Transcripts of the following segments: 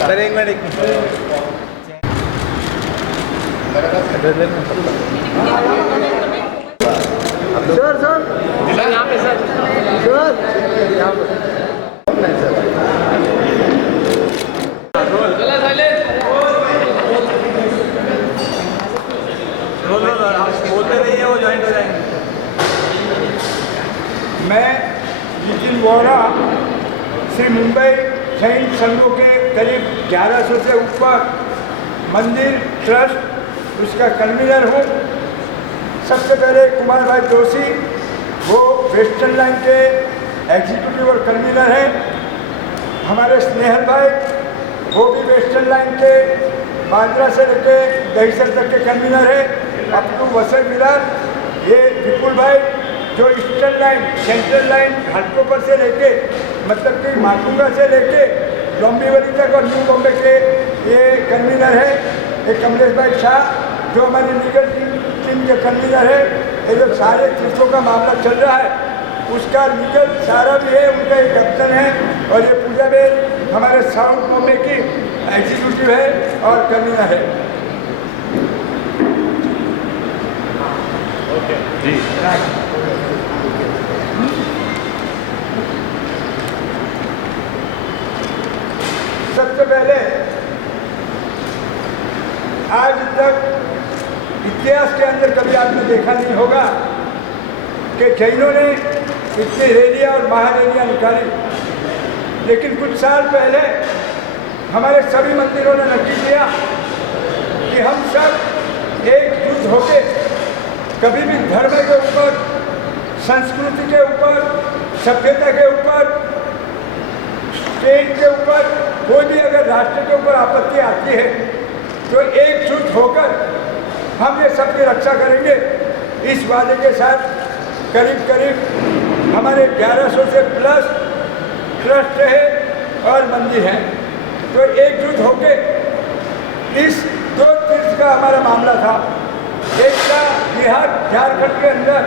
Sir एक minute sir sir यहाँ पे सर यहाँ बोलते रहिए, वो ज्वाइन हो जाएंगे। मैं नितिन वोरा श्री मुंबई सैनिक संघों के करीब 1100 से ऊपर मंदिर ट्रस्ट उसका कन्वीनर हूँ। सबसे पहले कुमार भाई जोशी, वो वेस्टर्न लाइन के एग्जीक्यूटिव और कन्वीनर हैं। हमारे स्नेहल भाई, वो भी वेस्टर्न लाइन के बांद्रा से लेके दहीसर तक के कन्वीनर हैं। अप टू वसंत विरार, ये विपुल भाई जो eastern line, central line Ghatkopar से लेके मतलब कि माटुंगा से लेके डोंबिवली तक और न्यू बॉम्बे के ये कन्वीनर है। एक कमलेश भाई शाह जो हमारी लीगल टीम के कन्वीनर है। ये जो सारे चीज़ों का मामला चल रहा है उसका लीगल सारा भी है, उनका एक दफ्तर है। और ये पूजा बेल हमारे साउथ बॉम्बे की एग्जीक्यूटिव है और कन्वीनर है। जी सबसे पहले आज तक इतिहास के अंदर कभी आपने देखा नहीं होगा कि जैनों ने इतनी रैलियां और महारैलियां निकाली, लेकिन कुछ साल पहले हमारे सभी मंदिरों ने नक्की किया कि हम सब एकजुट होकर कभी भी धर्म के ऊपर, संस्कृति के ऊपर, सभ्यता के ऊपर, स्टेट के ऊपर, कोई भी अगर राष्ट्र के ऊपर आपत्ति आती है तो एकजुट होकर हम ये सबकी रक्षा करेंगे। इस वादे के साथ करीब करीब हमारे 1100 से प्लस ट्रस्ट है और मंदिर हैं। तो एकजुट होकर इस 2 तीर्थ का हमारा मामला था। एक था बिहार झारखंड के अंदर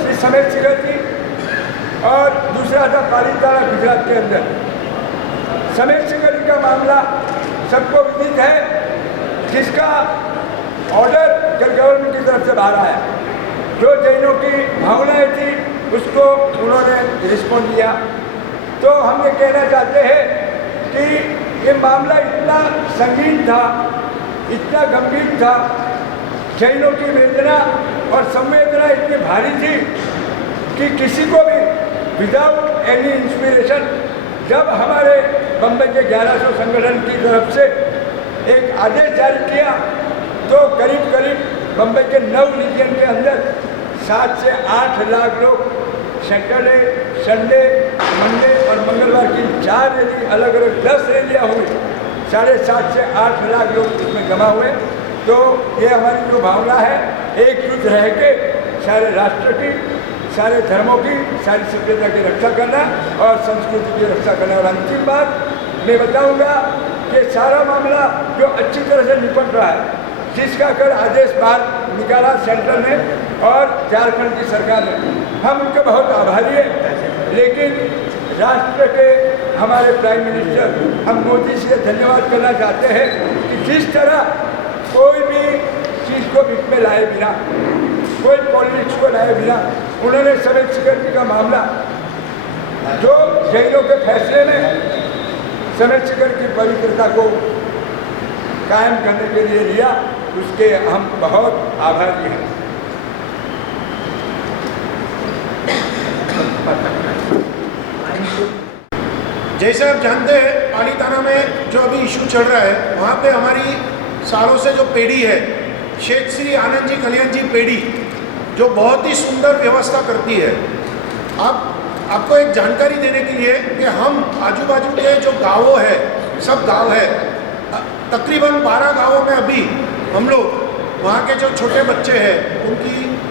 श्री समेत सिंह जी और दूसरा था पालीताना गुजरात के अंदर। समेत सिंह जी का मामला सबको विदित है, जिसका ऑर्डर गवर्नमेंट की तरफ से बाहर आया। जो जैनों की भावनाएं थी उसको उन्होंने रिस्पॉन्ड किया। तो हम ये कहना चाहते हैं कि ये मामला इतना संगीन था, इतना गंभीर था, जैनों की वेदना और संवेदना इतनी भारी थी कि किसी को भी विदाउट एनी इंस्पिरेशन, जब हमारे बम्बई के 1100 संगठन की तरफ से एक आदेश जारी किया तो करीब करीब बम्बई के 9 रीजन के अंदर 7 से 8 लाख लोग सैटरडे, संडे, मंडे और मंगलवार की 4 रैली, अलग अलग 10 रैलियाँ हुई। 7.5 से 8 लाख लोग इसमें जमा हुए। तो ये हमारी जो भावना है एकजुट रह के सारे राष्ट्र की, सारे धर्मों की, सारी सभ्यता की रक्षा करना और संस्कृति की रक्षा करना। और अंतिम बात मैं बताऊंगा कि सारा मामला जो अच्छी तरह से निपट रहा है, जिसका कल आदेश बाहर निकाला सेंट्रल ने और झारखंड की सरकार ने, हम उनके बहुत आभारी हैं। लेकिन राष्ट्र के हमारे प्राइम मिनिस्टर हम मोदी से धन्यवाद करना चाहते हैं कि जिस तरह कोई भी चीज़ को बीच में लाए बिना, कोई पॉलिटिक्स को लाए बिना, उन्होंने समेत सिंह का मामला जो जैनों के फैसले में समेत सिंह की पवित्रता को कायम करने के लिए लिया, उसके हम बहुत आभारी हैं। जैसे आप जानते हैं पालीताना में जो अभी इशू चल रहा है, वहाँ पे हमारी सालों से जो पेढ़ी है, शेख श्री आनंद जी कल्याण जी पेढ़ी, जो बहुत ही सुंदर व्यवस्था करती है। आपको एक जानकारी देने के लिए कि हम आजू बाजू के जो गाँवों है, सब गांव है, तकरीबन 12 गाँवों में अभी हम लोग वहाँ के जो छोटे बच्चे हैं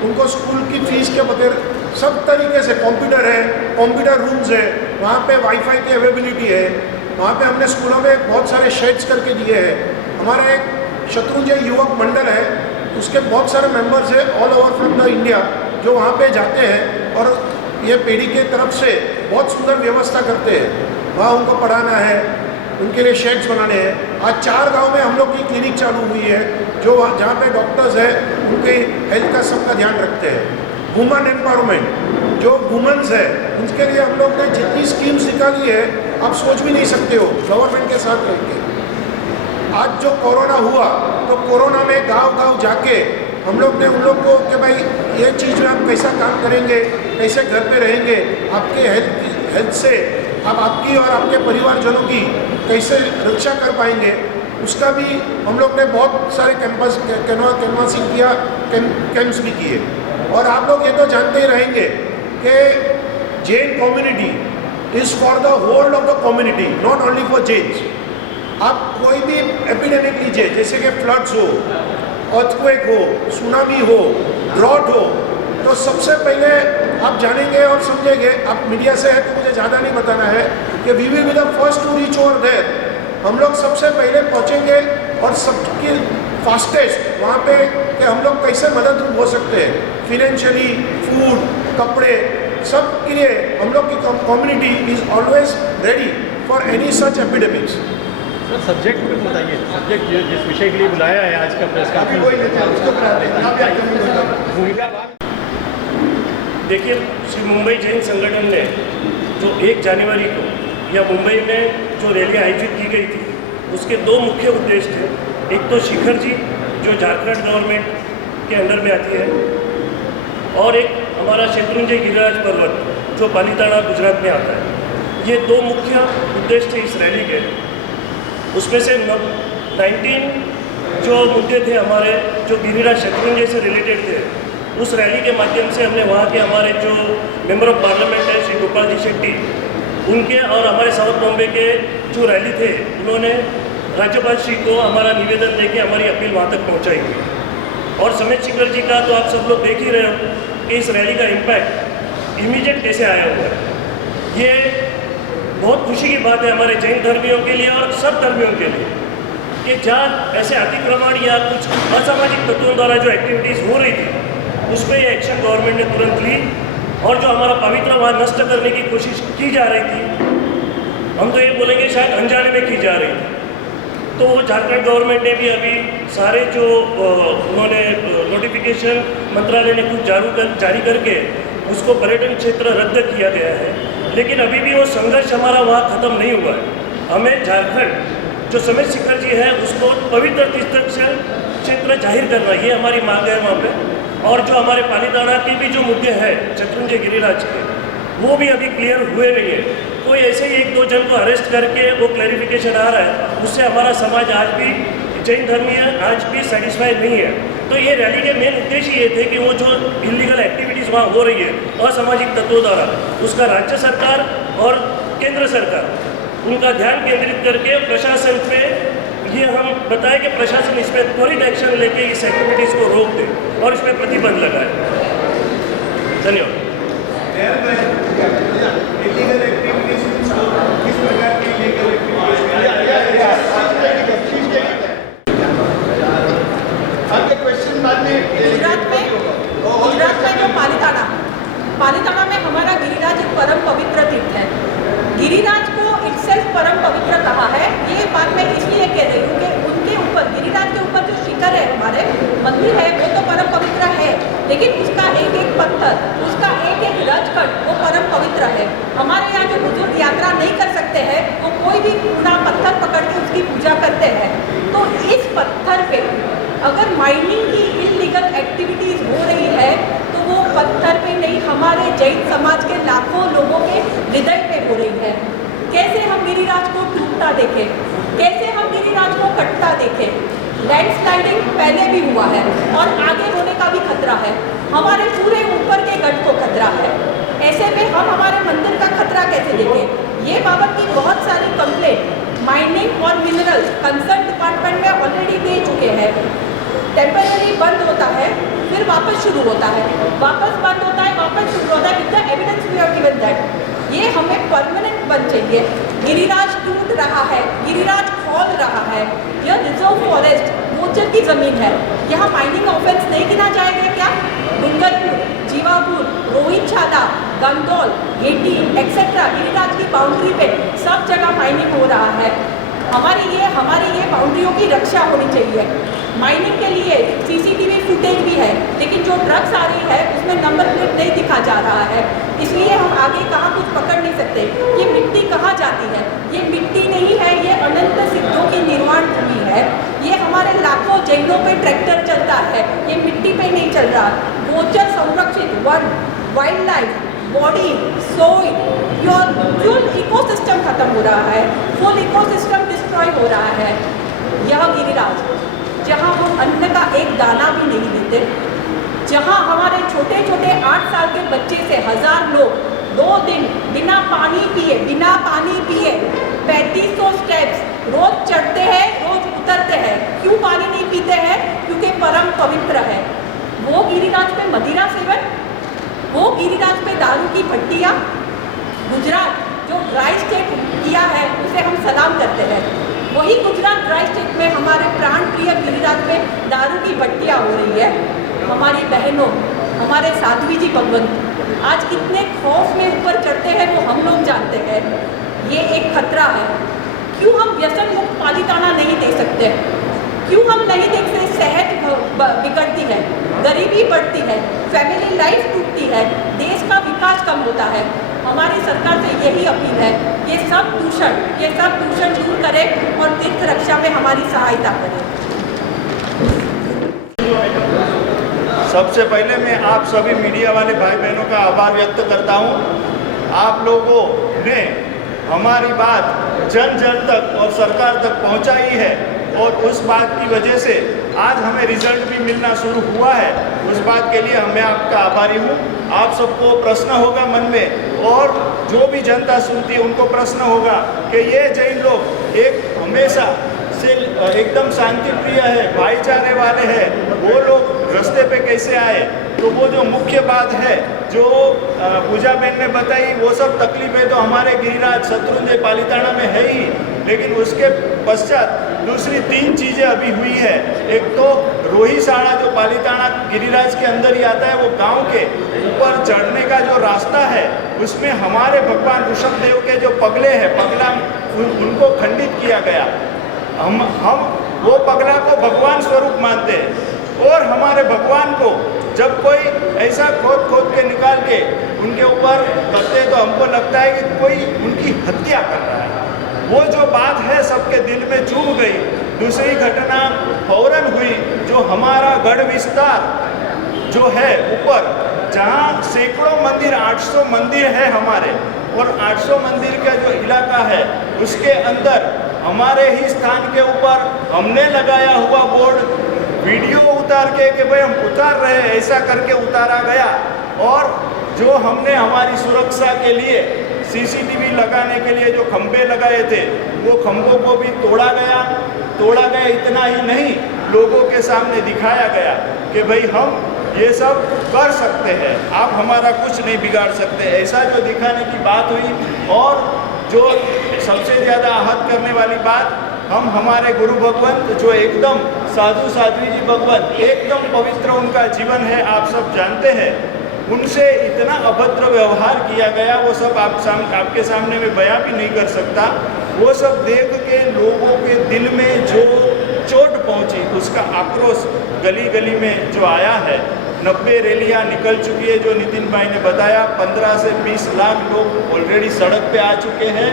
उनको स्कूल की फीस के बगैर सब तरीके से कंप्यूटर है, कंप्यूटर रूम्स है, वहाँ पे वाईफाई की अवेलेबिलिटी है। वहाँ पे हमने स्कूलों में बहुत सारे शेड्स करके दिए हैं। हमारा एक शत्रुंजय युवक मंडल है, उसके बहुत सारे मेंबर्स हैं all over from the India, जो वहाँ पे जाते हैं और ये पेड़ी के तरफ से बहुत सुंदर व्यवस्था करते हैं। वहाँ उनको पढ़ाना है, उनके लिए शेड्स बनाने हैं। आज 4 गांव में हम लोग की क्लिनिक चालू हुई है जो जहाँ पे डॉक्टर्स हैं उनके हेल्थ का सबका ध्यान रखते हैं। वुमेन एम्पावरमेंट, जो वुमेन्स है उनके लिए हम लोग ने जितनी स्कीम्स निकाली है आप सोच भी नहीं सकते हो, गवर्नमेंट के साथ रहकर। आज जो कोरोना हुआ तो कोरोना में गांव-गांव जाके हम लोग ने उन लोग को कि भाई ये चीज़ में आप कैसा काम करेंगे, कैसे घर पे रहेंगे, आपके हेल्थ से आप आपकी और आपके परिवारजनों की कैसे रक्षा कर पाएंगे, उसका भी हम लोग ने बहुत सारे कैनवासिंग किया, कैंप्स भी किए। और आप लोग ये तो जानते ही रहेंगे कि Jain community is for the whole of the community, not only for Jains. आप कोई भी एपिडेमिक लीजिए, जैसे कि फ्लड्स हो, अर्थक्वेक हो, सुनामी हो, ड्रॉट हो, तो सबसे पहले आप जानेंगे और समझेंगे, आप मीडिया से है तो मुझे ज़्यादा नहीं बताना है कि we will be the first to reach over there. हम लोग सबसे पहले पहुँचेंगे और सबके फास्टेस्ट वहाँ पे कि हम लोग कैसे मदद हो सकते हैं, फिनेंशियली, फूड, कपड़े, सब के लिए हम लोग की community is always ready for any such epidemics. Sir subject कुछ बताइए, सब्जेक्ट जिस विषय के लिए बुलाया है आज का प्रेस कॉन्फ्रेंस। देखिए, श्री मुंबई जैन संगठन ने जो 1 जनवरी को या मुंबई में जो रैली आयोजित की गई थी, उसके 2 मुख्य उद्देश्य थे। एक तो शिखर जी जो झारखंड गवर्नमेंट के अंडर में आती है, और एक हमारा शत्रुंजय गिरिराज पर्वत जो पालीताना गुजरात में आता है। ये 2 मुख्य उद्देश्य थे इस रैली के। उसमें से 19 जो मुद्दे थे हमारे, जो गिरिराज शत्रुंजय से रिलेटेड थे, उस रैली के माध्यम से हमने वहाँ के हमारे जो मेंबर ऑफ पार्लियामेंट है श्री गोपाल जी शेट्टी, उनके और हमारे साउथ बॉम्बे के जो रैली थे, उन्होंने राज्यपाल श्री को हमारा निवेदन देके हमारी अपील वहाँ तक पहुँचाई। और समेत शिखर जी का तो आप सब लोग देख ही रहे हो कि इस रैली का इम्पैक्ट इमीडिएट कैसे आया हुआ है। ये बहुत खुशी की बात है हमारे जैन धर्मियों के लिए और सब धर्मियों के लिए कि जहाँ ऐसे अतिक्रमण या कुछ असामाजिक तत्वों द्वारा जो एक्टिविटीज़ हो रही थी, उस पर यह एक्शन गवर्नमेंट ने तुरंत ली। और जो हमारा पवित्र वहाँ नष्ट करने की कोशिश की जा रही थी, हम तो ये बोलेंगे शायद अनजाने में की जा रही थी, तो झारखंड गवर्नमेंट ने भी अभी सारे जो उन्होंने नोटिफिकेशन मंत्रालय ने कुछ जारी करके उसको पर्यटन क्षेत्र रद्द किया गया है। लेकिन अभी भी वो संघर्ष हमारा वहाँ ख़त्म नहीं हुआ है। हमें झारखंड जो समेत शिखर जी है उसको पवित्र तीर्थ क्षेत्र जाहिर करना, ये हमारी मांग है वहाँ पे। और जो हमारे पालीताना के भी जो मुद्दे हैं शत्रुंजय गिरिराज के, वो भी अभी क्लियर हुए नहीं है। कोई ऐसे ही 1-2 जन को अरेस्ट करके वो क्लैरिफिकेशन आ रहा है, उससे हमारा समाज आज भी जैन धर्मीय आज भी सेटिस्फाइड नहीं है। तो ये रैली के मेन उद्देश्य ये थे कि वो जो इलीगल एक्टिविटीज़ वहाँ हो रही है असामाजिक तत्वों द्वारा, उसका राज्य सरकार और केंद्र सरकार उनका ध्यान केंद्रित करके प्रशासन पे ये हम बताएं कि प्रशासन इसमें त्वरित एक्शन लेके इस एक्टिविटीज़ को रोक दे और इसमें प्रतिबंध लगाए। धन्यवाद। गुजरात में जो पालीताना में हमारा गिरिराज एक परम पवित्र तीर्थ है। गिरिराज को इटसेल्फ परम पवित्र कहा है। ये बात मैं इसलिए कह रही हूँ कि उनके ऊपर, गिरिराज के ऊपर जो शिखर है, हमारे मंदिर है, वो तो परम पवित्र है, लेकिन उसका एक एक पत्थर, उसका एक एक रजकट वो परम पवित्र है। हमारे यहाँ जो बुजुर्ग यात्रा नहीं कर सकते हैं, वो कोई भी पूरा पत्थर पकड़ के उसकी पूजा करते हैं। तो इस पत्थर पे अगर माइनिंग की इलीगल एक्टिविटीज़ हो रही है, तो वो पत्थर पे नहीं, हमारे जैन समाज के लाखों लोगों के हृदय पे हो रही है। कैसे हम गिरिराज को टूटता देखें, कैसे हम गिरिराज को कटता देखें। लैंडस्लाइडिंग पहले भी हुआ है और आगे होने का भी खतरा है। हमारे पूरे ऊपर के गढ़ को खतरा है। ऐसे में हम हमारे मंदिर का खतरा कैसे देखें। ये बाबत की बहुत सारी कंप्लेंट माइनिंग और मिनरल कंसर्न डिपार्टमेंट में ऑलरेडी दे चुके हैं। टेम्पररी बंद होता है, फिर वापस शुरू होता है, वापस बंद होता है, वापस शुरू होता है। With the evidence we have given that. ये हमें परमानेंट बंद चाहिए। गिरिराज टूट रहा है, गिरिराज खोद रहा है। यह रिजर्व फॉरेस्ट गोचर की ज़मीन है, यहाँ माइनिंग ऑफेंस नहीं गिना जाएगा क्या? डूंगरपुर, जीवापुर, रोहित छादा, गंदौल, घेटी एक्सेट्रा गिरिराज की बाउंड्री पे सब जगह माइनिंग हो रहा है। हमारी ये बाउंड्रियों की रक्षा होनी चाहिए। माइनिंग के लिए CCTV फुटेज भी है, लेकिन जो ड्रग्स आ रही है उसमें नंबर प्लेट नहीं दिखा जा रहा है, इसलिए हम आगे कहाँ कुछ पकड़ नहीं सकते। ये मिट्टी कहाँ जाती है? ये मिट्टी नहीं है, ये अनंत सिद्धों की निर्माण भूमि है। ये हमारे लाखों जैनों पे ट्रैक्टर चलता है, ये मिट्टी पे नहीं चल रहा। गोचर संरक्षित one, wild life, body, soil, your full ecosystem खत्म हो रहा है, फुल इकोसिस्टम डिस्ट्रॉय हो रहा है। यह गिरिराज जहाँ हम अन्न का एक दाना भी नहीं देते, जहाँ हमारे छोटे छोटे 8 साल के बच्चे से 1000 लोग 2 दिन बिना पानी पिए 3500 स्टेप्स रोज चढ़ते हैं, रोज उतरते हैं। क्यों पानी नहीं पीते हैं? क्योंकि परम पवित्र है। वो गिरिराज पे मदिरा सेवन, वो गिरिराज पे दारू की भट्टियाँ। गुजरात जो ड्राई स्टेट किया है उसे हम सलाम करते हैं, वही गुजरात ड्राई स्टेट में हमारे प्राण प्रिय गिरिराज में दारू की भट्टियाँ हो रही है। हमारी बहनों, हमारे साध्वी जी भगवंत आज कितने खौफ में ऊपर चढ़ते हैं वो हम लोग जानते हैं। ये एक खतरा है। क्यों हम व्यसन मुक्त पालीताना नहीं दे सकते? क्यों हम नहीं देख सकते? सेहत बिगड़ती है, गरीबी बढ़ती है, फैमिली लाइफ टूटती है, देश का विकास कम होता है। हमारी सरकार से यही अपील है, ये सब दूषण दूर करें और तीर्थ रक्षा में हमारी सहायता करें। सबसे पहले मैं आप सभी मीडिया वाले भाई बहनों का आभार व्यक्त करता हूँ। आप लोगों ने हमारी बात जन जन तक और सरकार तक पहुँचाई है और उस बात की वजह से आज हमें रिजल्ट भी मिलना शुरू हुआ है। उस बात के लिए मैं आपका आभारी हूँ। आप सबको प्रश्न होगा मन में, और जो भी जनता सुनती है उनको प्रश्न होगा कि ये जैन लोग एक हमेशा से एकदम शांति प्रिय है, भाईचारे वाले हैं, वो लोग रास्ते पे कैसे आए? तो वो जो मुख्य बात है जो पूजा बहन ने बताई, वो सब तकलीफें तो हमारे गिरिराज शत्रुंजय पालीताना में है ही, लेकिन उसके पश्चात दूसरी 3 चीज़ें अभी हुई है। एक तो रोहिशाला जो पालीताना गिरिराज के अंदर ही आता है, वो गांव के ऊपर चढ़ने का जो रास्ता है उसमें हमारे भगवान ऋषभदेव के जो पगले हैं, पगला उनको खंडित किया गया। हम वो पगला को भगवान स्वरूप मानते हैं, और हमारे भगवान को जब कोई ऐसा खोद के निकाल के उनके ऊपर करते हैं तो हमको लगता है कि कोई उनकी हत्या कर रहा है। वो जो बात है सबके दिल में चुभ गई। दूसरी घटना फौरन हुई जो हमारा गढ़ विस्तार जो है ऊपर, जहाँ सैकड़ों मंदिर 800 मंदिर है हमारे, और 800 मंदिर का जो इलाका है उसके अंदर हमारे ही स्थान के ऊपर हमने लगाया हुआ बोर्ड वीडियो उतार के कि भाई हम उतार रहे हैं, ऐसा करके उतारा गया। और जो हमने हमारी सुरक्षा के लिए CCTV लगाने के लिए जो खंभे लगाए थे, वो खंभों को भी तोड़ा गया। इतना ही नहीं, लोगों के सामने दिखाया गया कि भाई हम ये सब कर सकते हैं, आप हमारा कुछ नहीं बिगाड़ सकते, ऐसा जो दिखाने की बात हुई। और जो सबसे ज़्यादा आहत करने वाली बात, हम हमारे गुरु भगवंत जो एकदम साधु साध्वी जी भगवंत एकदम पवित्र उनका जीवन है, आप सब जानते हैं, उनसे इतना अभद्र व्यवहार किया गया, वो सब आपके सामने में बयां भी नहीं कर सकता। वो सब देख के लोगों के दिल में जो चोट पहुंची, उसका आक्रोश गली गली में जो आया है। 90 रैलियाँ निकल चुकी है, जो नितिन भाई ने बताया। 15 से 20 लाख लोग ऑलरेडी सड़क पे आ चुके हैं,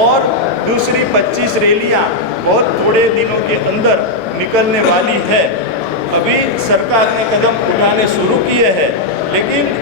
और दूसरी 25 रैलियाँ बहुत थोड़े दिनों के अंदर निकलने वाली है। अभी सरकार ने कदम उठाने शुरू किए हैं, लेकिन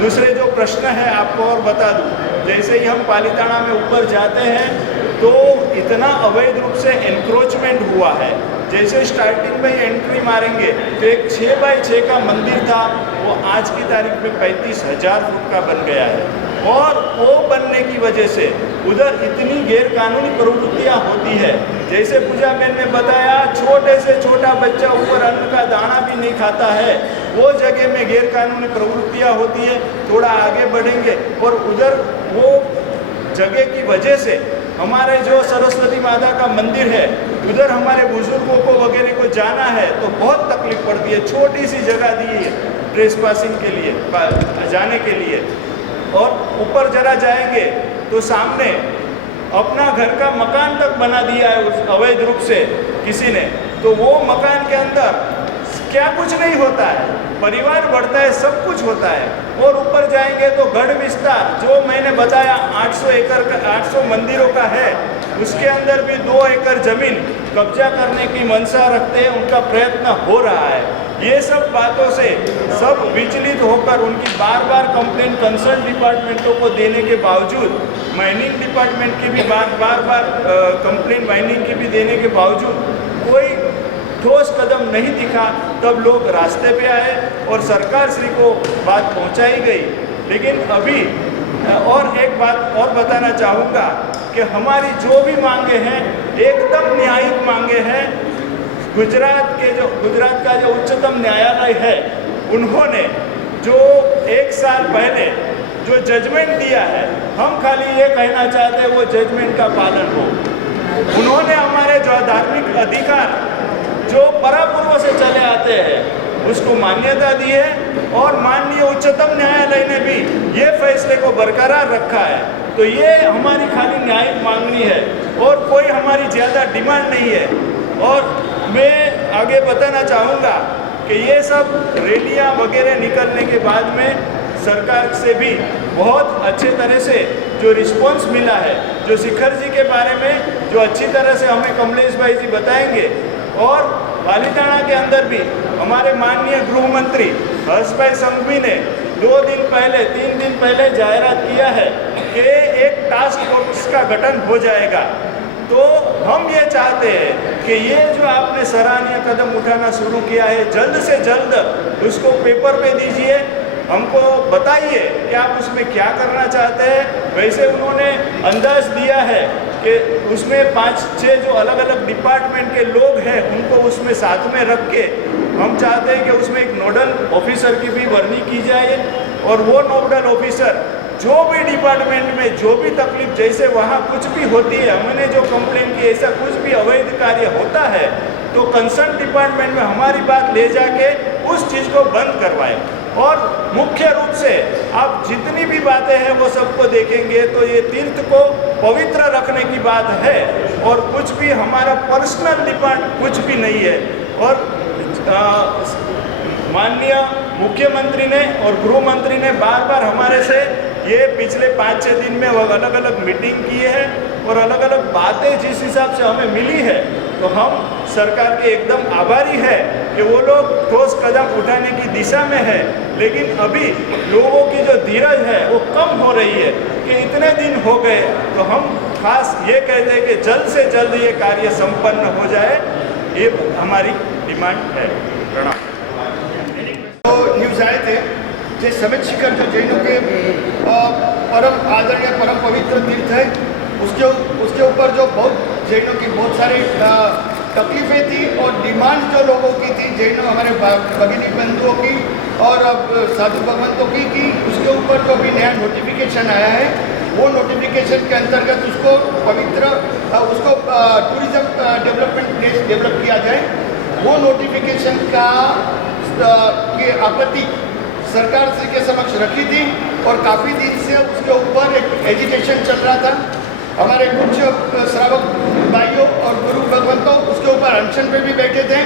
दूसरे जो प्रश्न है आपको और बता दूं, जैसे ही हम पालीताना में ऊपर जाते हैं तो इतना अवैध रूप से एनक्रोचमेंट हुआ है। जैसे स्टार्टिंग में ही एंट्री मारेंगे तो एक 6 बाई 6 का मंदिर था, वो आज की तारीख में 35,000 फुट का बन गया है। और वो बनने की वजह से उधर इतनी गैरकानूनी प्रवृत्तियाँ होती है। जैसे पूजा बहन ने बताया, छोटे से छोटा बच्चा ऊपर अन्न का दाना भी नहीं खाता है, वो जगह में गैरकानूनी प्रवृत्तियाँ होती है। थोड़ा आगे बढ़ेंगे और उधर वो जगह की वजह से हमारे जो सरस्वती माता का मंदिर है, उधर हमारे बुजुर्गों को वगैरह को जाना है तो बहुत तकलीफ पड़ती है। छोटी सी जगह दी है ट्रेस पासिंग के लिए, जाने के लिए। और ऊपर जरा जाएंगे तो सामने अपना घर का मकान तक बना दिया है उस अवैध रूप से किसी ने। तो वो मकान के अंदर क्या कुछ नहीं होता है, परिवार बढ़ता है, सब कुछ होता है। और ऊपर जाएंगे तो गढ़ विस्तार जो मैंने बताया 800 एकड़ का 800 मंदिरों का है, उसके अंदर भी 2 एकड़ जमीन कब्जा करने की मंशा रखते हैं, उनका प्रयत्न हो रहा है। ये सब बातों से सब विचलित होकर उनकी बार बार कंप्लेन कंसर्न डिपार्टमेंटों को देने के बावजूद, माइनिंग डिपार्टमेंट की भी बार बार कंप्लेन माइनिंग की भी देने के बावजूद कोई ठोस कदम नहीं दिखा। तब लोग रास्ते पे आए और सरकार श्री को बात पहुंचाई गई। लेकिन अभी और एक बात और बताना चाहूँगा कि हमारी जो भी मांगे हैं एकदम न्यायिक मांगे हैं। गुजरात का जो उच्चतम न्यायालय है, उन्होंने जो 1 साल पहले जो जजमेंट दिया है, हम खाली ये कहना चाहते हैं वो जजमेंट का पालन हो। उन्होंने हमारे जो धार्मिक अधिकार जो परापूर्व से चले आते हैं उसको मान्यता दी है और माननीय उच्चतम न्यायालय ने भी ये फैसले को बरकरार रखा है। तो ये हमारी खाली न्यायिक मांगनी है और कोई हमारी ज़्यादा डिमांड नहीं है। और मैं आगे बताना चाहूँगा कि ये सब रैलियाँ वगैरह निकलने के बाद में सरकार से भी बहुत अच्छे तरह से जो रिस्पॉन्स मिला है, जो शिखर जी के बारे में जो अच्छी तरह से हमें कमलेश भाई जी बताएंगे। और पालीताना के अंदर भी हमारे माननीय गृह मंत्री हर्ष भाई संघवी ने 2 दिन पहले 3 दिन पहले जाहिरात किया है कि एक टास्क फोर्स का गठन हो जाएगा। तो हम ये चाहते हैं कि ये जो आपने सराहनीय कदम उठाना शुरू किया है, जल्द से जल्द उसको पेपर पे दीजिए, हमको बताइए कि आप उसमें क्या करना चाहते हैं। वैसे उन्होंने अंदाज दिया है कि उसमें 5-6 जो अलग अलग डिपार्टमेंट के लोग हैं उनको उसमें साथ में रख के हम चाहते हैं कि उसमें एक नोडल ऑफिसर की भी भर्ती की जाए। और वो नोडल ऑफिसर जो भी डिपार्टमेंट में जो भी तकलीफ, जैसे वहाँ कुछ भी होती है, हमने जो कंप्लेन की ऐसा कुछ भी अवैध कार्य होता है तो कंसर्न डिपार्टमेंट में हमारी बात ले जाके उस चीज़ को बंद करवाएं। और मुख्य रूप से आप जितनी भी बातें हैं वो सबको देखेंगे तो ये तीर्थ को पवित्र रखने की बात है और कुछ भी हमारा पर्सनल डिमांड कुछ भी नहीं है। और माननीय मुख्यमंत्री ने और गृह मंत्री ने बार बार हमारे से ये पिछले 5-6 दिन में अलग अलग मीटिंग की है और अलग अलग बातें जिस हिसाब से हमें मिली है तो हम सरकार के एकदम आभारी है कि वो लोग ठोस कदम उठाने की दिशा में है। लेकिन अभी लोगों की जो धीरज है वो कम हो रही है कि इतने दिन हो गए। तो हम खास ये कहते हैं कि जल्द से जल्द ये कार्य संपन्न हो जाए, ये हमारी डिमांड है। प्रणाम। तो न्यूज़ आए थे जे समेत शिखर जो जैनों के परम आदरणीय परम पवित्र तीर्थ है, उसके ऊपर जो बहुत जैनों की बहुत सारी तकलीफें थी और डिमांड जो लोगों की थी, जैनों हमारे भगिनी बंधुओं की और साधु भगवंतों की कि उसके ऊपर जो भी नया नोटिफिकेशन आया है वो नोटिफिकेशन के अंतर्गत उसको पवित्र उसको टूरिज्म डेवलपमेंट प्लेस डेवलप किया जाए। वो नोटिफिकेशन का की आपत्ति सरकार श्री के समक्ष रखी थी और काफ़ी दिन से उसके ऊपर एक एजिटेशन चल रहा था। हमारे कुछ श्रावक भाइयों और गुरु भगवंतों उसके ऊपर अनशन पे भी बैठे थे।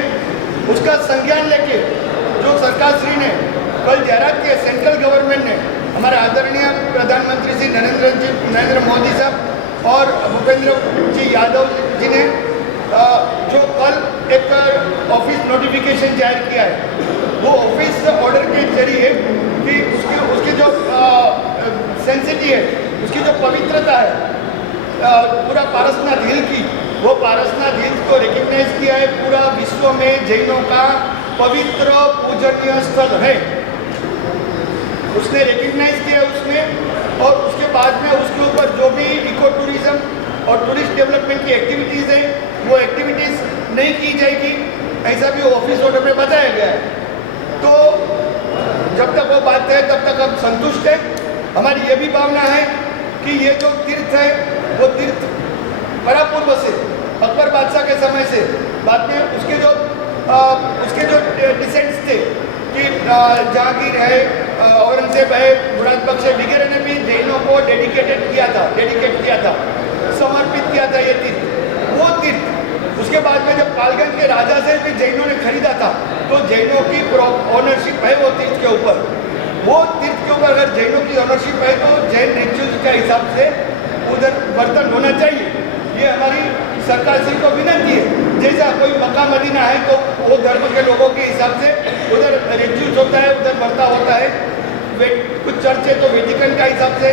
उसका संज्ञान लेके जो सरकार श्री ने कल जाहिरात की, सेंट्रल गवर्नमेंट ने, हमारे आदरणीय प्रधानमंत्री श्री नरेंद्र मोदी साहब और भूपेंद्र जी यादव जी ने जो कल एक ऑफिस नोटिफिकेशन जारी किया है, वो ऑफिस ऑर्डर के जरिए कि उसकी जो सेंसिटी है, उसकी जो पवित्रता है पूरा पारसनाथ हिल की, वो पारसनाथ हिल को रिकग्नाइज किया है। पूरा विश्व में जैनों का पवित्र पूजनीय स्थल है, उसने रिकग्नाइज किया उसमें। और उसके बाद में उसके ऊपर जो भी इको टूरिज्म और टूरिस्ट डेवलपमेंट की एक्टिविटीज़ है वो एक्टिविटीज़ नहीं की जाएगी, ऐसा भी ऑफिस ऑर्डर में बताया गया है। तो जब तक वो बात है तब तक हम संतुष्ट हैं। हमारी ये भी भावना है कि ये जो तीर्थ है वो तीर्थ परापूर्व से अकबर बादशाह के समय से, बाद में उसके जो डिसेंट्स थे कि जहांगीर है, औरंगजेब है, मुराद बख्श है वगैरह ने भी जैनों की ऑनरशिप है तो जैन रिचुअल्स के हिसाब से उधर बर्तन होना चाहिए। ये हमारी सरकार से को विनती है। जैसा कोई मक्का मदीना है तो वो धर्म के लोगों के हिसाब से उधर रिचुअल्स होता है, उधर बर्ताव होता है। कुछ चर्च है तो वेटिकन का हिसाब से,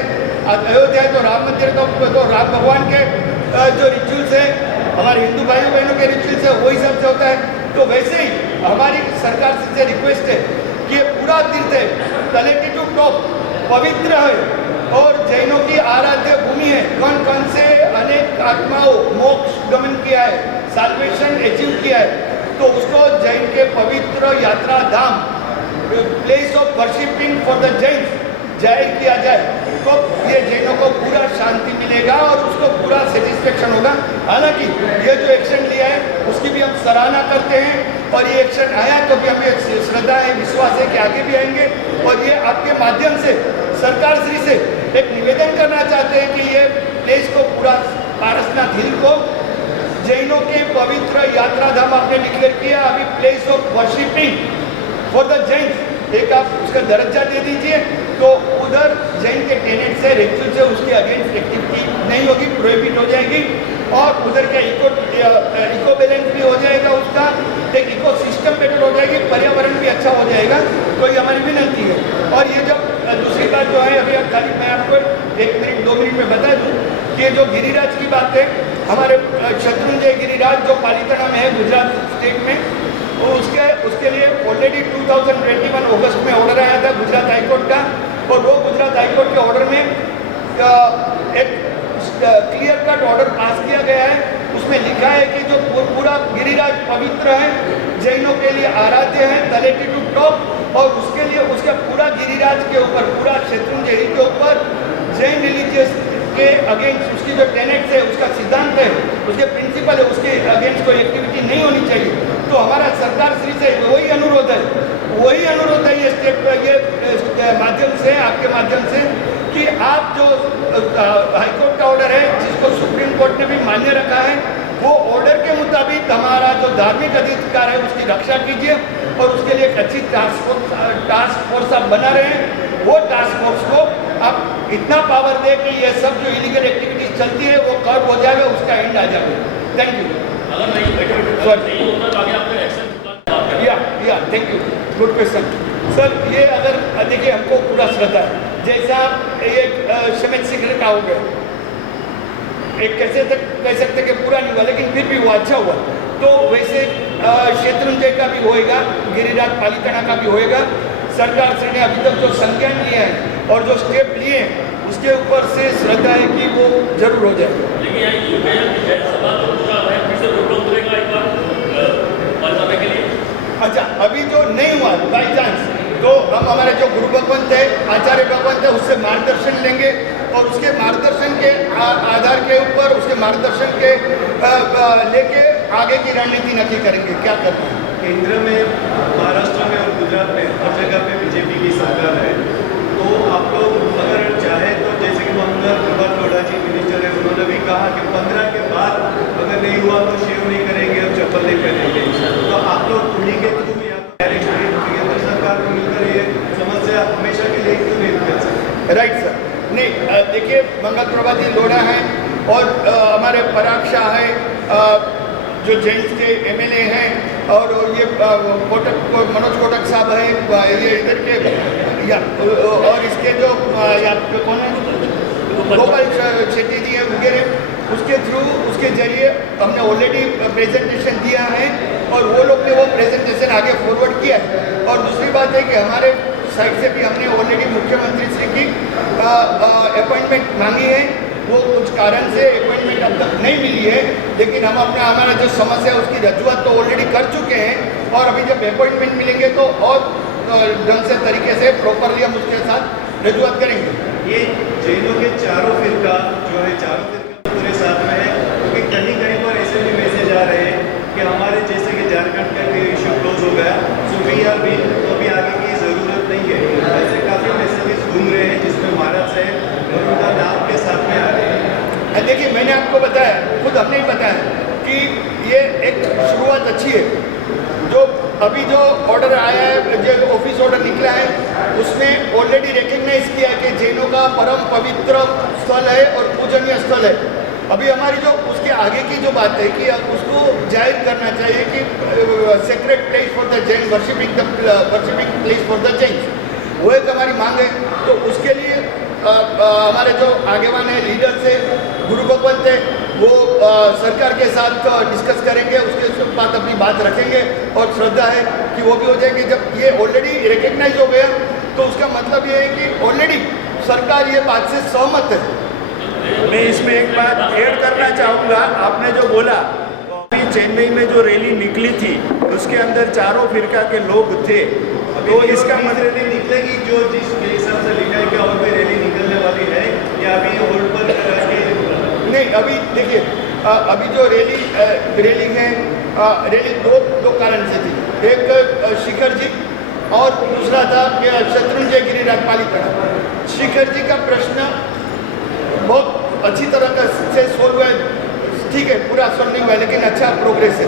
अयोध्या है तो राम मंदिर तो राम भगवान के जो रिचुअल्स है, हमारे हिंदू भाइयों बहनों के रिचुअल्स है वो हिसाब से होता है। तो वैसे ही हमारी सरकार से रिक्वेस्ट है कि ये पूरा तीर्थ है, तलेटी टू टॉप पवित्र है और जैनों की आराध्य भूमि है। कौन कौन से अनेक आत्माओं मोक्ष गमन किया है, साल्वेशन अचीव किया है, तो उसको जैन के पवित्र यात्रा धाम place of worshipping for the Jain जाहिर किया जाए तो ये जैनों को पूरा शांति मिलेगा और उसको पूरा सेटिस्फेक्शन होगा। हालांकि ये जो एक्शन लिया है उसकी भी हम सराहना करते हैं और ये एक्शन आया तो भी हमें श्रद्धा है, विश्वास है कि आगे भी आएंगे। और ये आपके माध्यम से सरकार श्री से एक निवेदन करना चाहते हैं कि ये प्लेस को पूरा पारसनाथ हिल को जैनों के पवित्र यात्रा धाम आपने डिक्लेयर किया, अभी place of worshipping for the Jain एक आप उसका दर्जा दे दीजिए तो उधर जैन के टेनेंट्स है, रिचुअल्स है, उसके अगेंस्ट एक्टिविटी नहीं होगी, प्रोहिबिट हो जाएगी और उधर का इको बैलेंस भी हो जाएगा, उसका एक इको सिस्टम बेटर हो जाएगी, पर्यावरण भी अच्छा हो जाएगा। तो ये हमारी विनती है। और ये जब दूसरी बात जो है अभी खाली मैं आपको 1 मिनट 2 मिनट में बता दूँ कि ये जो गिरिराज की बात है, हमारे शत्रुंजय गिरिराज जो पालिताना में है गुजरात स्टेट में, तो उसके लिए ऑलरेडी 2021 अगस्त में ऑर्डर आया था गुजरात हाईकोर्ट का और वो गुजरात हाईकोर्ट के ऑर्डर में एक क्लियर कट ऑर्डर पास किया गया है। उसमें लिखा है कि जो पूरा गिरिराज पवित्र है, जैनों के लिए आराध्य है, तलेटी टू टॉप और उसके लिए उसका पूरा गिरिराज के ऊपर पूरा शत्रुंजय के ऊपर जैन रिलीजियस के अगेंस्ट उसकी जो टेनेट्स है, उसका सिद्धांत है, उसके प्रिंसिपल है, उसके अगेंस्ट कोई एक्टिविटी नहीं होनी चाहिए। तो हमारा सरकार श्री से वही अनुरोध है ये स्टेप ये माध्यम से आपके माध्यम से कि आप जो हाईकोर्ट का ऑर्डर है जिसको सुप्रीम कोर्ट ने भी मान्य रखा है, वो ऑर्डर के मुताबिक हमारा जो धार्मिक अधिकार है उसकी रक्षा कीजिए और उसके लिए एक अच्छी टास्क फोर्स आप बना रहे हैं। वो टास्क फोर्स को आप इतना पावर दे कि ये सब जो इलीगल एक्टिविटीज चलती है वो कर्ब हो जाए, उसका एंड आ जाए। Thank you. अगर नहीं होता तो आगे आपका एक्शन या thank you, good question sir. ये अगर देखिए हमको पूरा श्रद्धा है, जैसा एक शमेत शिखर का हो गया, एक कैसे तक कह सकते कि पूरा नहीं हुआ लेकिन फिर भी वो अच्छा हुआ, तो वैसे शत्रुंजय का भी होएगा, गिरिराज पालिताना का भी होएगा। सरकार से ने अभी तक जो संज्ञान लिया है और जो स्टेप लिए हैं उसके ऊपर से श्रद्धा है कि वो जरूर हो जाए। लेकिन अच्छा, अभी जो नहीं हुआ बाई चांस तो हम हमारे जो गुरु भगवंत है, आचार्य भगवंत है, उससे मार्गदर्शन लेंगे और उसके मार्गदर्शन के आधार के ऊपर उसके मार्गदर्शन के लेके आगे की रणनीति नक्की करेंगे क्या करना है। केंद्र में, महाराष्ट्र में और गुजरात में हर जगह पे बीजेपी की सरकार है, तो आप लोग अगर चाहे तो जैसे कि मंगल प्रभात लोढ़ा जी मिनिस्टर है, उन्होंने भी कहा कि 15 के बाद अगर नहीं हुआ तो शेव नहीं करेंगे और चप्पल नहीं पहनेंगे। तो आप लोग उन्हीं के थ्रू या केंद्र सरकार को मिलकर ये समस्या हमेशा के लिए क्यों नहीं कर सकते? राइट सर, नहीं देखिए मंगल प्रभात जी लोढ़ा है और हमारे पराग शाह है जो जैन के एमएलए हैं और ये मनोज कोटक साहब है ये इधर के या और इसके जो कौन है गोपाल शेट्टी जी है वगैरह, उसके थ्रू उसके जरिए हमने ऑलरेडी प्रेजेंटेशन दिया है और वो लोग ने वो प्रेजेंटेशन आगे फॉरवर्ड किया है। और दूसरी बात है कि हमारे साइड से भी हमने ऑलरेडी मुख्यमंत्री श्री की अपॉइंटमेंट मांगी है, वो कुछ कारण से अपॉइंटमेंट अब तक नहीं मिली है, लेकिन हम हमारा जो समस्या है उसकी रजूआत तो ऑलरेडी कर चुके हैं और अभी जब अपॉइंटमेंट मिलेंगे तो और ढंग से तरीके से प्रॉपरली हम उसके साथ रजूआत करेंगे। ये जैनों के चारों फिरका जो है, चारों फिरका पूरे साथ में है, क्योंकि कहीं कहीं पर ऐसे भी मैसेज आ रहे हैं कि हमारे जैसे कि झारखंड का भी इशू क्लोज हो गया, सो वी आर भी तो अभी आगे की ज़रूरत नहीं है। ऐसे काफ़ी मैसेजेस घूम रहे हैं जिसमें महाराज साहब और उनका नाम के साथ में आ रहे हैं। देखिए मैंने आपको बताया, खुद हमने ही बताया कि ये एक शुरुआत अच्छी है। जो अभी जो ऑर्डर आया है, जो ऑफिस ऑर्डर निकला है, उसमें ऑलरेडी रिकग्नाइज किया है कि का परम पवित्र स्थल है और पूजनीय स्थल है। अभी हमारी जो उसके आगे की जो बात है कि उसको जाहिर करना चाहिए कि sacred place for the Jain, worshipping place for the Jain, वो एक हमारी मांग है। तो उसके लिए हमारे जो आगेवान है, लीडर्स है, गुरु भगवंत है, वो सरकार के साथ डिस्कस करेंगे, उसके बाद अपनी बात रखेंगे और श्रद्धा है कि वो भी हो जाएगी। जब ये ऑलरेडी रिकग्नाइज हो गया तो उसका मतलब ये है कि ऑलरेडी सरकार ये बात से सहमत है। मैं इसमें एक बात ऐड करना चाहूँगा। आपने जो बोला चेन्नई में जो रैली निकली थी उसके अंदर चारों फिरका के लोग थे, तो इसका मतलब रैली निकलेगी जो जिसके हिसाब से लिखा है कि और कोई रैली निकलने वाली है या अभी होल्ड पर नहीं। अभी देखिए, अभी जो रैली है, रैली दो कारण से थी। एक शिखर जी और दूसरा था शत्रुंजय गिरिराज पालीताना। शिखर जी का प्रश्न बहुत अच्छी तरह से सोल्व है, ठीक है, पूरा सॉल्व नहीं हुआ लेकिन अच्छा प्रोग्रेस है।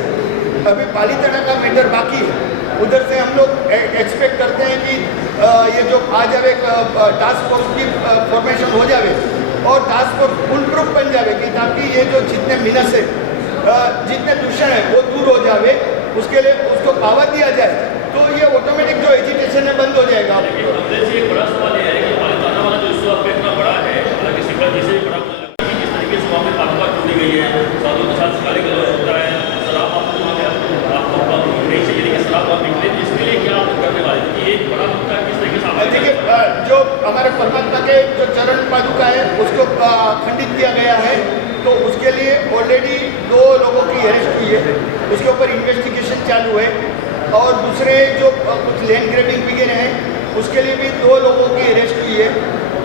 अभी पालीताना का मैटर बाकी है, उधर से हम लोग एक्सपेक्ट करते हैं कि ये जो आ जाए टास्क फोर्स की फॉर्मेशन हो जाए और टास्क फोर्स फुल प्रूफ बन जाए कि ताकि ये जो जितने मिनस है, जितने दूषण है वो दूर हो जाए, उसके लिए उसको पावर दिया जाए तो ये ऑटोमेटिक जो एजिटेशन है बंद हो जाएगा। एक बड़ा सवाल ये है कि पालीताना वाला जो इशू आपका इतना बड़ा है, हालांकि शिखर जी से भी बड़ा कि जिस तरीके से वहाँ पे बात जोड़ी गई है, साधु के साथ शिकारी का जो होता है, शराब आपको नहीं चाहिए लेकिन शराब आप निकले, इसके लिए क्या आप करने वाले थे कि एक बड़ा मुद्दा किस तरीके से? देखिए, जो हमारे परमात्मा के जो चरण पादुका है उसको खंडित किया गया है, तो उसके लिए ऑलरेडी 2 लोगों की अरेस्ट हुई है, उसके ऊपर इन्वेस्टिगेशन चालू है। और दूसरे जो कुछ लैंड ग्रैबिंग वगैरह हैं उसके लिए भी 2 लोगों की अरेस्ट हुई है,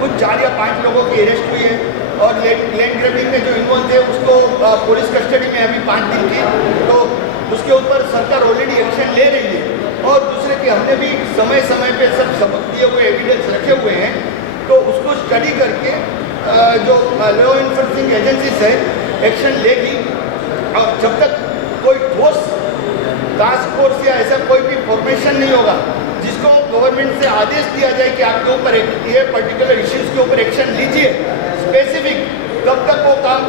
कुछ 4 या 5 लोगों की अरेस्ट हुई है। और लैंड ग्रैबिंग में जो इन्वॉल्व थे उसको पुलिस कस्टडी में अभी 5 दिन की, तो उसके ऊपर सरकार ऑलरेडी एक्शन ले रही है। और दूसरे कि हमने भी समय समय पे सब सबक दिए हुए एविडेंस रखे हुए हैं, तो उसको स्टडी करके जो लॉ इन्फोर्सिंग एजेंसीज है एक्शन लेगी। और जब तक कोई ठोस टास्क फोर्स या ऐसा कोई भी फॉर्मेशन नहीं होगा जिसको गवर्नमेंट से आदेश दिया जाए कि आपके ऊपर ये पर्टिकुलर इश्यूज के ऊपर एक्शन लीजिए स्पेसिफिक, तब तक वो काम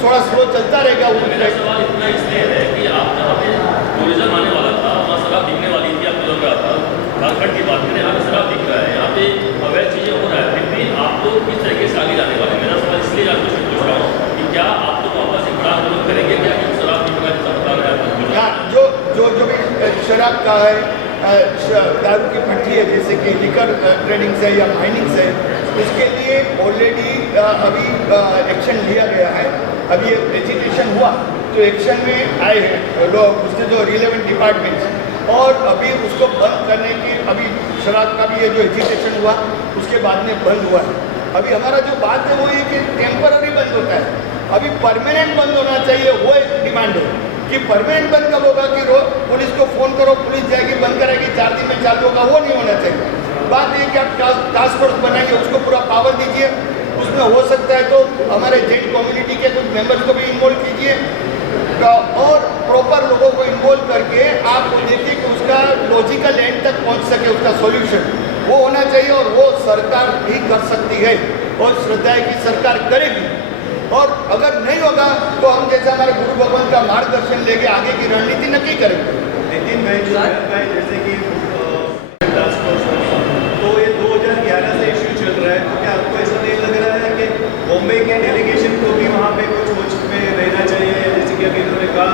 थोड़ा स्लो चलता रहेगा। मेरा सवाल इतना इसलिए है कि आप जहाँ पे टूरिज्म आने वाला था, वहाँ शराब दिखने वाली थी, आपको लग रहा था झारखंड की बात करें, यहाँ पे शराब दिख रहा है, यहाँ पे अवैध चीज़ें हो रहा है, फिर भी आप लोग किस तरीके से आगे जाने वाले? मेरा सवाल इसलिए आपको पूछ रहा हूँ कि क्या आप लोग वापस एक बड़ा आंदोलन करेंगे क्या, कि शराब दिख रहा है जैसा बता रहे हैं? जो भी शराब का है, दारू की फैक्ट्री है, जैसे कि लिकर ट्रेडिंग से या माइनिंग से, उसके लिए ऑलरेडी अभी एक्शन लिया गया है। अभी एजिटेशन हुआ तो एक्शन में आए हैं लोग, उसके जो रिलेवेंट डिपार्टमेंट्स, और अभी उसको बंद करने की, अभी शराब का भी ये जो एजिटेशन हुआ उसके बाद में बंद हुआ है। अभी हमारा जो बात है वो ये कि टेम्पररी बंद होता है, अभी परमानेंट बंद होना चाहिए, वो एक डिमांड है कि परमानेंट बंद कब होगा कि रोज पुलिस को फ़ोन करो, पुलिस जाएगी बंद करेगी, 4 दिन में चालू होगा, वो नहीं होना चाहिए। बात ये कि आप टास्क फोर्स बनाइए, उसको पूरा पावर दीजिए, उसमें हो सकता है तो हमारे जैन कम्युनिटी के कुछ मेंबर्स को भी इन्वॉल्व कीजिए और प्रॉपर लोगों को इन्वॉल्व करके आप देखिए कि उसका लॉजिकल एंड तक पहुंच सके, उसका सॉल्यूशन वो होना चाहिए। और वो सरकार भी कर सकती है और श्रद्धा है कि सरकार करेगी। और अगर नहीं होगा तो हम जैसा हमारे गुरु भगवान का मार्गदर्शन लेके आगे की रणनीति नक्की करेंगे। लेकिन भाई जैसे कि टास्क फोर्स तो ये 2011 से इश्यू चल रहा है, तो क्या आपको ऐसा नहीं लग रहा है कि बॉम्बे के डेलीगेशन को भी वहाँ पे कुछ सोच में रहना चाहिए? जैसे कि अभी इन्होंने कहा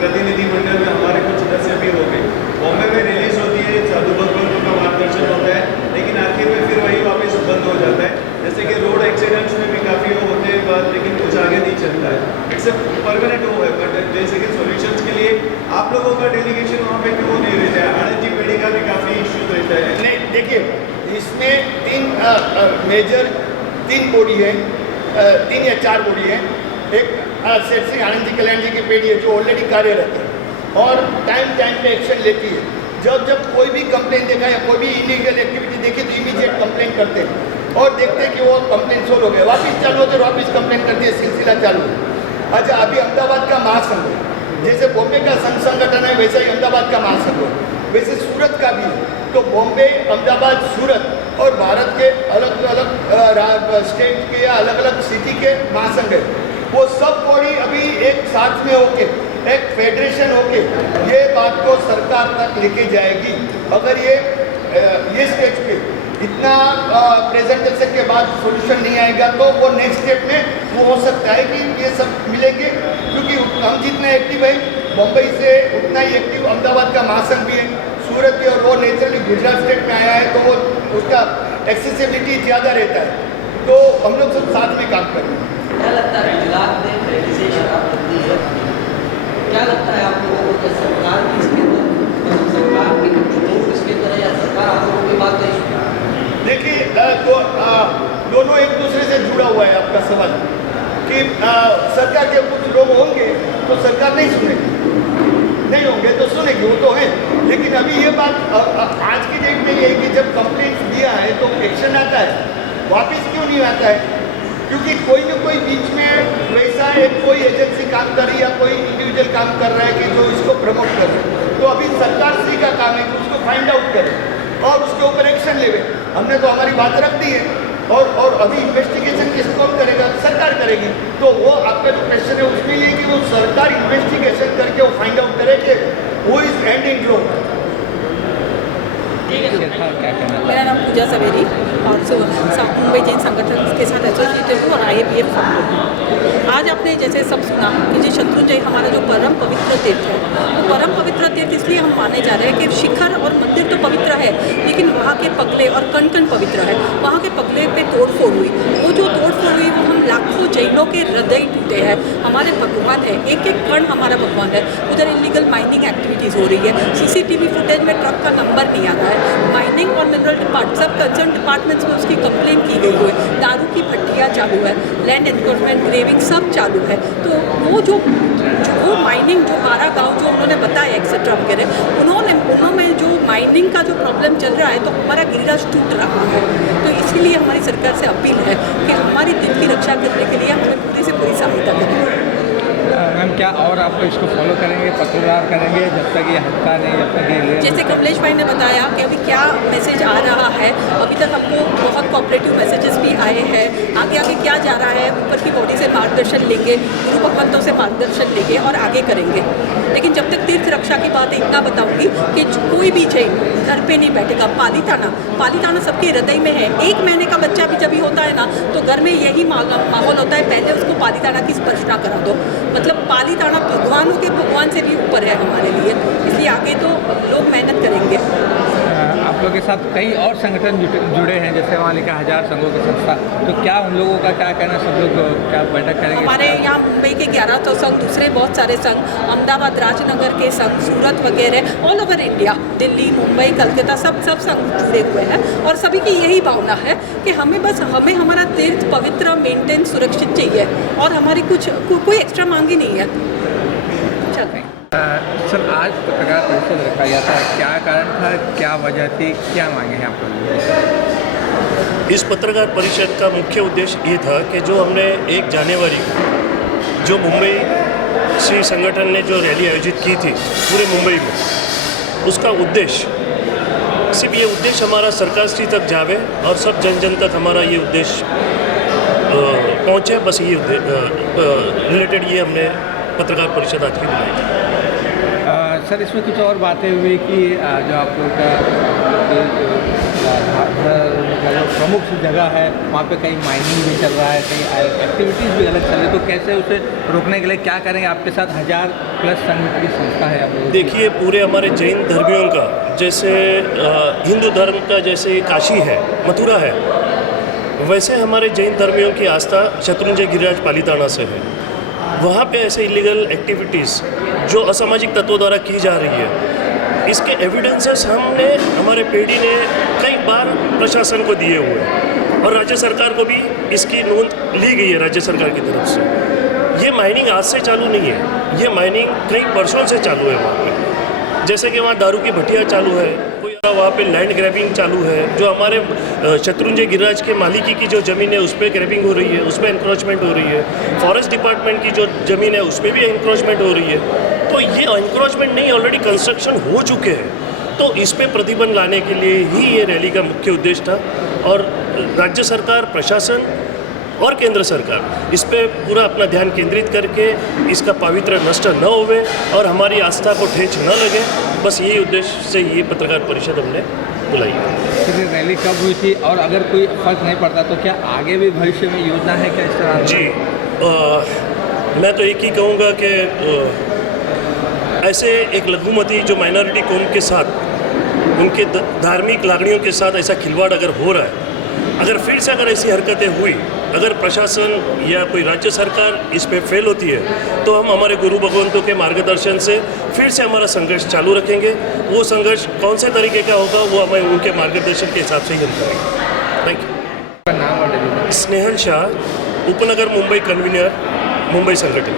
प्रतिनिधिमंडल में हमारे कुछ सदस्य भी हो गए, बॉम्बे में रिलीज होती है, साधु भगवंतों का मार्गदर्शन होता है, लेकिन आखिर में फिर वही वापस बंद हो जाता है। जैसे कि रोड एक्सीडेंट्स में भी काफ़ी वो होते हैं बात, लेकिन कुछ आगे नहीं चलता है, इट्स ए परमानेंट वो है। बट जैसे कि सॉल्यूशंस के लिए आप लोगों का डेलीगेशन वहाँ पे क्यों नहीं रहता है? आनंद जी पेड़ी का भी काफ़ी इश्यू रहता है। नहीं, देखिए इसमें 3 मेजर 3 बॉडी है, 3 या 4 बॉडी है। एक सेठ सिंह आनंद जी कल्याण जी की पेड़ी है जो ऑलरेडी कार्यरत है और टाइम पे एक्शन लेती है। जब कोई भी कंप्लेन देखा या कोई भी इलीगल एक्टिविटी देखी तो इमीडिएट कंप्लेन करते हैं और देखते हैं कि वो कंप्लेन सोल्व हो गया, वापस चालू होते वापस कंप्लेन करती है, सिलसिला चालू है। अच्छा, अभी अहमदाबाद का महासंघ है, जैसे बॉम्बे का संगठन है वैसा ही अहमदाबाद का महासंघ है, वैसे सूरत का भी है। तो बॉम्बे, अहमदाबाद, सूरत और भारत के अलग अलग स्टेट के या अलग अलग सिटी के महासंघ है, वो सब बॉडी अभी एक साथ में होके एक फेडरेशन होके ये बात को सरकार तक लेके जाएगी। अगर ये स्टेज पे इतना प्रेजेंटेशन के बाद सॉल्यूशन नहीं आएगा तो वो नेक्स्ट स्टेप में वो हो सकता है कि ये सब मिलेंगे, क्योंकि हम जितना एक्टिव है मुंबई से उतना ही एक्टिव अहमदाबाद का महासंघ भी है, सूरत भी, और वो नेचुरली गुजरात स्टेट में आया है तो वो उसका एक्सेसिबिलिटी ज़्यादा रहता है, तो हम लोग सब साथ में काम करेंगे। क्या लगता है गुजरात में पहले से शराबबंदी है, क्या लगता है आप लोगों को कि सरकार की इसके अंदर सरकार की जो इसके अंदर या सरकार आप लोगों की बात नहीं सुन? देखिए दोनों एक दूसरे से जुड़ा हुआ है आपका सवाल कि सरकार के कुछ लोग होंगे तो सरकार नहीं सुनेगी, नहीं होंगे तो सुनेगी, वो तो है। लेकिन अभी ये बात आज की डेट में ये है कि जब कंप्लेंट दिया है तो एक्शन आता है, वापस क्यों नहीं आता है? क्योंकि कोई ना कोई बीच में वैसा एक कोई एजेंसी काम कर रही है या कोई इंडिविजुअल काम कर रहा है कि जो इसको प्रमोट कर रहे हैं, तो अभी सरकार श्री का काम है कि उसको फाइंड आउट करे और उसके ऊपर एक्शन लेवे। हमने तो हमारी बात रख दी है और अभी इन्वेस्टिगेशन किस कौन करेगा? सरकार करेगी। तो वो आपका जो क्वेश्चन है उसमें ये कि वो सरकार इन्वेस्टिगेशन करके वो फाइंड आउट करे कि वो इज हैंड इन ग्लो। मेरा नाम पूजा सवेरी और मुंबई जैन संगठन के साथ एसोसिएटेड हूँ और IAPF फंड हूँ। आज आपने जैसे सब सुना कि जो शत्रुंजय हमारा जो परम पवित्र तीर्थ है, वो परम पवित्र तीर्थ इसलिए हम माने जा रहे हैं कि शिखर और मंदिर तो पवित्र है, लेकिन वहाँ के पगले और कण कण पवित्र है। वहाँ के पगले पे तोड़फोड़ हुई, वो जो तोड़फोड़ हुई वो हम लाखों जैनों के हृदय टूटे हैं। हमारे भगवान है, एक एक कण हमारा भगवान है। उधर इलीगल माइनिंग एक्टिविटीज़ हो रही है, CCTV फुटेज में ट्रक का नंबर नहीं आ रहा है। माइनिंग और मिनरल डिपार्टमेंट सब कंसर्न डिपार्टमेंट्स में उसकी कंप्लेंट की गई है। दारू की भट्टियाँ चालू है, लैंड एनक्रोचमेंट, ग्रेविंग सब चालू है। तो वो माइनिंग जो 12 गाँव जो उन्होंने बताया एक्सेट्रा वगैरह, उन्होंने जो माइनिंग का जो प्रॉब्लम चल रहा है तो हमारा गिरिराज टूट रहा है। तो इसीलिए हमारी सरकार से अपील है कि हमारी दिल की रक्षा करने के लिए हमें पूरी से पूरी सहायता करें। मैम क्या और आपको इसको फॉलो करेंगे, पत्रकार करेंगे जब तक ये हटता नहीं, जब तक ये जैसे कमलेश भाई ने बताया कि अभी क्या मैसेज आ रहा है, अभी तक हमको बहुत कोऑपरेटिव मैसेजेस भी आए हैं। आगे आगे क्या जा रहा है, ऊपर की बॉडी से मार्गदर्शन लेंगे, गुरु भगवंतों से मार्गदर्शन लेंगे और आगे करेंगे। लेकिन जब तक तीर्थ रक्षा की बात है इतना बताऊंगी कि कोई भी जैन घर पे नहीं बैठेगा। पालीताना सबके हृदय में है। 1 महीने का बच्चा भी जब भी होता है ना तो घर में यही माहौल होता है, पहले उसको पालीताना की स्पर्शना करा दो। मतलब पालीताना भगवानों के भगवान से भी ऊपर है हमारे लिए, इसलिए आगे तो लोग मेहनत करेंगे। आप लोगों के साथ कई और संगठन जुड़े हैं, जैसे वहाँ लिखा 1000 संघों की संस्था, तो क्या उन लोगों का क्या कहना, सब लोग क्या बैठक करेंगे? हमारे यहाँ मुंबई के 11 संघ, दूसरे बहुत सारे संघ, अहमदाबाद राजनगर के संघ, सूरत वगैरह, all over India, Delhi, Mumbai, Calcutta, सब संघ जुड़े हुए हैं और सभी की यही भावना है कि हमें हमारा तीर्थ पवित्र, मेंटेन, सुरक्षित चाहिए और हमारी कोई एक्स्ट्रा मांग ही नहीं है। सर आज पत्रकार परिषद रखा गया था, क्या कारण था, क्या वजह थी, क्या मांगे हैं आप लोग? इस पत्रकार परिषद का मुख्य उद्देश्य ये था कि जो हमने 1 जनवरी को जो मुंबई श्री संगठन ने जो रैली आयोजित की थी पूरे मुंबई में, उसका उद्देश्य सिर्फ ये उद्देश्य हमारा सरकार श्री तक जावे और सब जन तक हमारा ये उद्देश्य पहुँचे, बस ये रिलेटेड ये हमने पत्रकार परिषद आज की बुलाई। सर इसमें कुछ और बातें हुई कि जो आप लोग का जो प्रमुख जगह है वहाँ पे कहीं माइनिंग भी चल रहा है, कहीं एक्टिविटीज़ भी अलग चल रही है, तो कैसे उसे रोकने के लिए क्या करेंगे? आपके साथ 1000+ संघ की संस्था है आप लोग। देखिए पूरे हमारे जैन धर्मियों का, जैसे हिंदू धर्म का जैसे काशी है, मथुरा है, वैसे हमारे जैन धर्मियों की आस्था शत्रुंजय गिरिराज पालीताना से है। वहाँ पे ऐसे इलीगल एक्टिविटीज़ जो असामाजिक तत्वों द्वारा की जा रही है, इसके एविडेंसेस हमने हमारे पीढ़ी ने कई बार प्रशासन को दिए हुए हैं और राज्य सरकार को भी इसकी नोंद ली गई है राज्य सरकार की तरफ से। ये माइनिंग आज से चालू नहीं है, ये माइनिंग कई वर्षों से चालू है वहाँ पे। जैसे कि वहाँ दारू की भट्टियाँ चालू है, कोई वहाँ पे लैंड ग्रैबिंग चालू है, जो हमारे शत्रुंजय गिरिराज के मालिकी की जो ज़मीन है उस पर ग्रैबिंग हो रही है, उस पर एनक्रोचमेंट हो रही है। फॉरेस्ट डिपार्टमेंट की जो ज़मीन है उस पर भी एनक्रोचमेंट हो रही है। तो ये एनक्रोचमेंट नहीं, ऑलरेडी कंस्ट्रक्शन हो चुके हैं। तो इस पर प्रतिबंध लाने के लिए ही ये रैली का मुख्य उद्देश्य था और राज्य सरकार, प्रशासन और केंद्र सरकार इस पे पूरा अपना ध्यान केंद्रित करके इसका पवित्र नष्ट न होवे और हमारी आस्था को ठेच न लगे, बस यही उद्देश्य से ये पत्रकार परिषद हमने बुलाई है। फिर रैली कब हुई थी और अगर कोई फर्क नहीं पड़ता तो क्या आगे भी भविष्य में योजना है क्या इस तरह? जी, मैं तो एक ही कहूँगा कि ऐसे एक लघुमती जो माइनॉरिटी कौम के साथ, उनके धार्मिक लागणियों के साथ ऐसा खिलवाड़ अगर हो रहा है, अगर फिर से अगर ऐसी हरकतें हुई, अगर प्रशासन या कोई राज्य सरकार इस पे फेल होती है, तो हम हमारे गुरु भगवंतों के मार्गदर्शन से फिर से हमारा संघर्ष चालू रखेंगे। वो संघर्ष कौन से तरीके का होगा वो हमें उनके मार्गदर्शन के हिसाब से ही हम करेंगे। Thank you. आपका नाम और डेजिग्नेशन? स्नेहल शाह, उपनगर मुंबई कन्वीनर, मुंबई संगठन।